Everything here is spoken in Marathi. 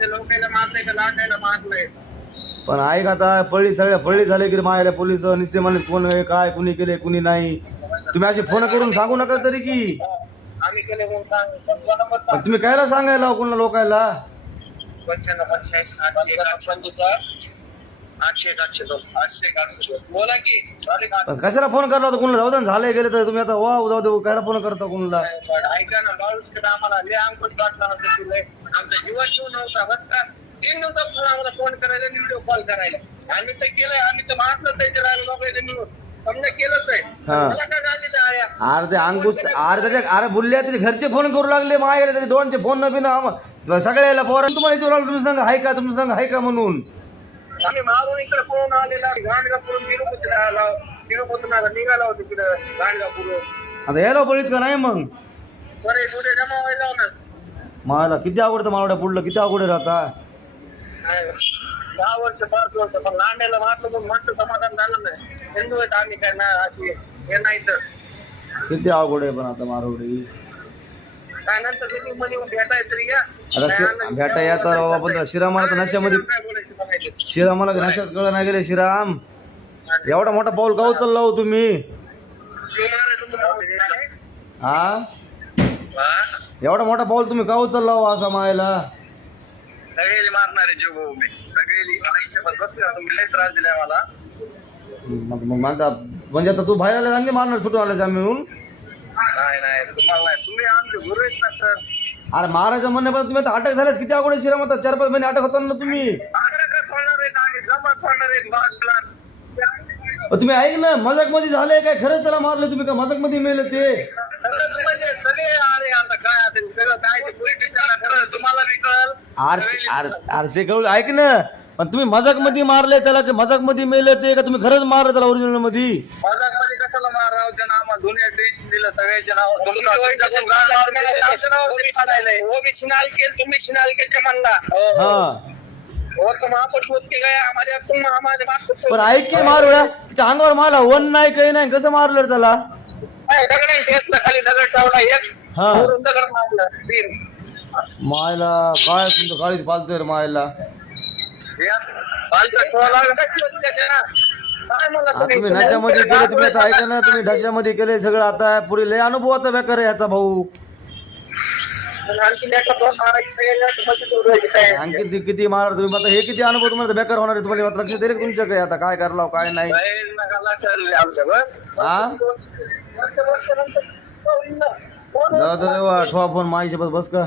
ते लोकांना मारले का लाटायला मारलंय. पण ऐक आता पळी सगळ्या पळी झाले की मायाला पोलीस निश्चित म्हणले कोण आहे काय कुणी केले कुणी नाही. तुम्ही असे फोन करून सांगू नका तरी की आम्ही केले म्हणून सांग. कोणता नंबर पण तुम्ही कायला सांगायला कोणाला लोकायला 95 बोला की. पण कशाला फोन करला होता कोणाला जाऊ दे ना, झाले गेले तर तुम्ही आता वा जाऊ दे कायला फोन करता कोणाला. ऐका ना माणूसकडे आम्हाला लय अंकुश वाटला होता तुला. आमचा जीवा जीव नव्हता बस का. 3 दिवसात आम्हाला फोन करायला आणि व्हिडिओ कॉल करायला. आम्ही तर केलंय, आम्ही तर मारलं त्याच्या लोकांनी मिळून समजा केलंच आहे. मला काय गाडीला आल्या अरे ते अंकुश अरे त्याच्या अरे बुल्ल्या त्याचे घरचे फोन करू लागले मायाला त्याचे दोनचे फोन न बिना सगळ्याला पोरांना तुम्हाला विचारू लागलो तुम्ही सांगा हाय का तुम्ही सांगा हाय का म्हणून. आम्ही मारून इकडे पळून आलेला गाणगापूरून तिरुपतीला आला. तिरुपतीला निघाला होतो तिकडे गाणगापूरून. आता यायला पळीत का नाही मग बरे उद्या जमा व्हायला ना. मला किती आवडतं मावड्या पुढलं किती अवघड राहता. 10 वर्ष 5 वर्ष पण लांड्याला मारलं पण म्हणतं समाधान झालं नाही. हिंदू आहेत आम्ही काय ना अशी हे नाही तर किती अवघड आहे पण आता मारवडी. काय नंतर तुम्ही मध्ये भेटाय तरी या. आता भेटा या तर बाबा पण शिरामाला तर नशामध्ये काय बोलायचं बघायचं. शिरामाला नशात कळ नाही गेले शिराम. एवढा मोठा पाऊल गाव चालला हो तुम्ही हा एवढा मोठा पाऊल तुम्ही गाव चालला हो असा मायला. सगळे मारणारे जीव भाऊ मी सगळे आयुष्यभर बसले तुम्ही लय त्रास दिलाय मला. मग माझा म्हणजे आता तू बाहेर आला आणि मारणार सुटून आला जामीन. नाही तुम्हाला नाही तुम्ही आमचे गुरु आहेत ना सर. अरे महाराजा म्हणण्यापासून तुम्ही आता अटक झाल्यास किती अवघड शिराम आता 4-5 महिने अटक होता ना तुम्ही. अटकच होणार आहेत आणि जमात होणार आहेत बाजूला. तुम्ही ऐक ना मजाक मध्ये झाले काय खरंच त्याला मारले तुम्ही का मजाक मध्ये मेले ते. म्हणजे सगळे अरे आता काय आता सगळं काय ते पोलीस स्टेशनला खरं तुम्हाला बी कळल. आरसे कळू ऐक ना पण तुम्ही मजाक मध्ये मारले त्याला की मजाक मध्ये मेले ते का तुम्ही खरंच मारले त्याला ओरिजिनल मध्ये. मजाक मध्ये कशाला मारावं ज्या आम्हाला दुनिया टेन्शन दिलं सगळ्याच्या नाव तुम्ही शिनाल केलं तुम्ही शिनाल केलं म्हणला हा पण ऐक की मारूया तिच्या अंगावर मारला वन नाही काही नाही कसं मारलं रे त्याला. खाली दगड ठेवला एक हा दगड मारला मायला काय तुमचं काळीच पालतोय रे मायला. तुम्ही नशामध्ये केले तुम्ही आता ऐका ना तुम्ही नशामध्ये केले सगळं आता पुढे लय अनुभव आता बेकार आहे याचा भाऊ. आणखी किती मारा तुम्ही आता हे किती अनुभव तुम्हाला बेकार होणार आहे तुम्हाला लक्षात येईल तुमच्या काय आता काय करला काय नाही. हा जाऊ दे रे ठेवा फोन माझ्या बस का.